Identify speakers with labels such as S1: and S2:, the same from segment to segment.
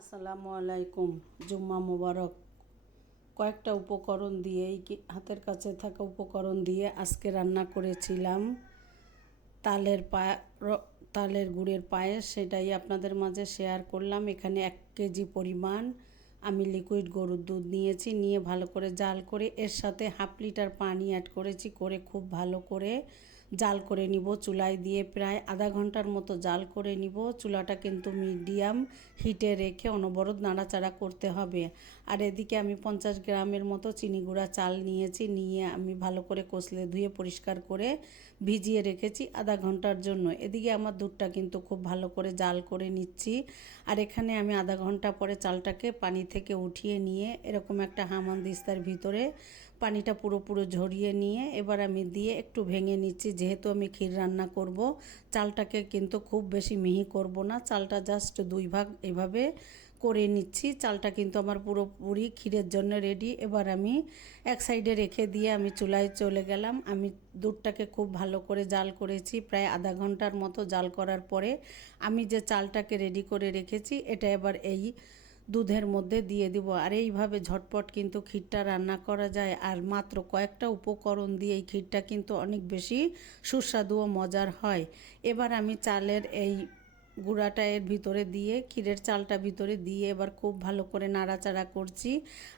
S1: আসসালামু আলাইকুম, জুম্মা মুবারক। কয়েকটা উপকরণ দিয়েই হাতের কাছে থাকা উপকরণ দিয়ে আজকে রান্না করেছিলাম। তালের পা তালের গুড়ের পায়েস, সেটাই আপনাদের মাঝে শেয়ার করলাম। এখানে এক কেজি পরিমাণ আমি লিকুইড গরুর দুধ নিয়েছি, নিয়ে ভালো করে জাল করে, এর সাথে হাফ লিটার পানি অ্যাড করেছি, করে খুব ভালো করে জাল করে নিব চুলায় দিয়ে প্রায় আধা ঘণ্টার মতো জাল করে নিব। চুলাটা কিন্তু মিডিয়াম হিটে রেখে অনবরত নাড়াচাড়া করতে হবে। আর এদিকে আমি পঞ্চাশ গ্রামের মতো চিনি গুঁড়া চাল নিয়েছি, নিয়ে আমি ভালো করে কষলে ধুয়ে পরিষ্কার করে ভিজিয়ে রেখেছি আধা ঘণ্টার জন্য। এদিকে আমার দুধটা কিন্তু খুব ভালো করে জাল করে নিচ্ছি। আর এখানে আমি আধা ঘণ্টা পরে চালটাকে পানি থেকে উঠিয়ে নিয়ে এরকম একটা হামান দিস্তার ভিতরে পানিটা পুরো পুরো ঝরিয়ে নিয়ে এবার আমি দিয়ে একটু ভেঙে নিচ্ছি। যেহেতু আমি ক্ষীর রান্না করব, চালটাকে কিন্তু খুব বেশি মিহি করব না। চালটা জাস্ট দুই ভাগ এভাবে করে নিচ্ছি। চালটা কিন্তু আমার পুরোপুরি ক্ষীরের জন্য রেডি এবার আমি এক সাইডে রেখে দিয়ে আমি চুলায় চলে গেলাম। আমি দুধটাকে খুব ভালো করে জাল করেছি। প্রায় আধা ঘণ্টার মতো জাল করার পরে আমি যে চালটাকে রেডি করে রেখেছি, এটা এবার এই দুধের মধ্যে দিয়ে দিব। আর এইভাবে ঝটপট কিন্তু ক্ষীরটা রান্না করা যায়। আর মাত্র কয়েকটা উপকরণ দিয়ে এই ক্ষীরটা কিন্তু অনেক বেশি সুস্বাদু ও মজার হয়। এবার আমি চালের এই গুঁড়াটা এর ভিতরে দিয়ে, ক্ষীরের চালটা ভিতরে দিয়ে এবার খুব ভালো করে নাড়াচাড়া করছি।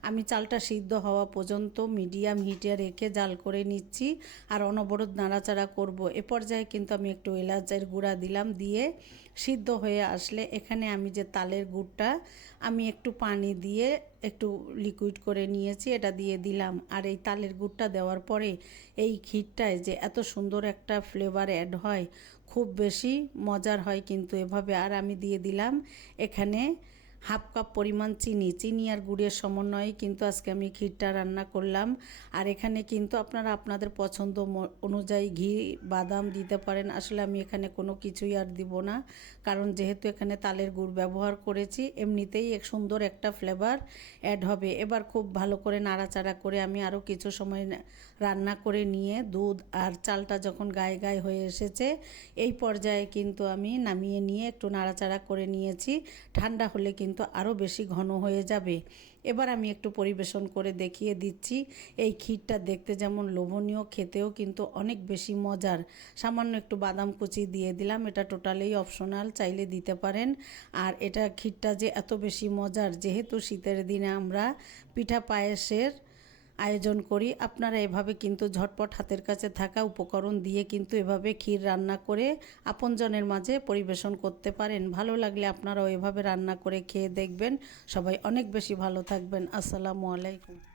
S1: আমি চালটা সিদ্ধ হওয়া পর্যন্ত মিডিয়াম হিটে রেখে জাল করে নিচ্ছি আর অনবরত নাড়াচাড়া করব। এ পর্যায়ে কিন্তু আমি একটু এলাচের গুঁড়া দিলাম দিয়ে সিদ্ধ হয়ে আসলে এখানে আমি যে তালের গুড়টা আমি একটু পানি দিয়ে একটু লিকুইড করে নিয়েছি, এটা দিয়ে দিলাম। আর এই তালের গুড়টা দেওয়ার পরে এই ক্ষীরটায় যে এত সুন্দর একটা ফ্লেভার অ্যাড হয় খুব বেশি মজার হয় কিন্তু এভাবে আর আমি দিয়ে দিলাম। এখানে হাফ কাপ পরিমাণ চিনি। চিনি আর গুড়ের সমন্বয়ে কিন্তু আজকে আমি ক্ষীরটা রান্না করলাম। আর এখানে কিন্তু আপনারা আপনাদের পছন্দ অনুযায়ী ঘি, বাদাম দিতে পারেন। আসলে আমি এখানে কোনো কিছুই আর দিব না। কারণ যেহেতু এখানে তালের গুড় ব্যবহার করেছি, এমনিতেই এক সুন্দর একটা ফ্লেভার অ্যাড হবে। এবার খুব ভালো করে নাড়াচাড়া করে আমি আরও কিছু সময় রান্না করে নিয়ে দুধ আর চালটা যখন গায়ে গায়ে হয়ে এসেছে, এই পর্যায়ে কিন্তু আমি নামিয়ে নিয়ে একটু নাড়াচাড়া করে নিয়েছি। ঠান্ডা হলে কিন্তু আরও বেশি ঘন হয়ে যাবে। এবার আমি একটু পরিবেশন করে দেখিয়ে দিচ্ছি। এই ক্ষীরটা দেখতে যেমন লোভনীয়, খেতেও কিন্তু অনেক বেশি মজার। সামান্য একটু বাদাম কুচি দিয়ে দিলাম, এটা টোটালি অপশনাল, চাইলে দিতে পারেন। আর এটা ক্ষীরটা যে এত বেশি মজার, যেহেতু শীতের দিনে আমরা পিঠা পায়েসের আয়োজন করি। আপনারা এভাবে কিন্তু ঝটপট হাতের কাছে থাকা উপকরণ দিয়ে কিন্তু এভাবে ক্ষীর রান্না করে আপনজনের মাঝে পরিবেশন করতে পারেন। ভালো লাগলে আপনারাও এভাবে রান্না করে খেয়ে দেখবেন। সবাই অনেক বেশি ভালো থাকবেন। আসসালামু আলাইকুম।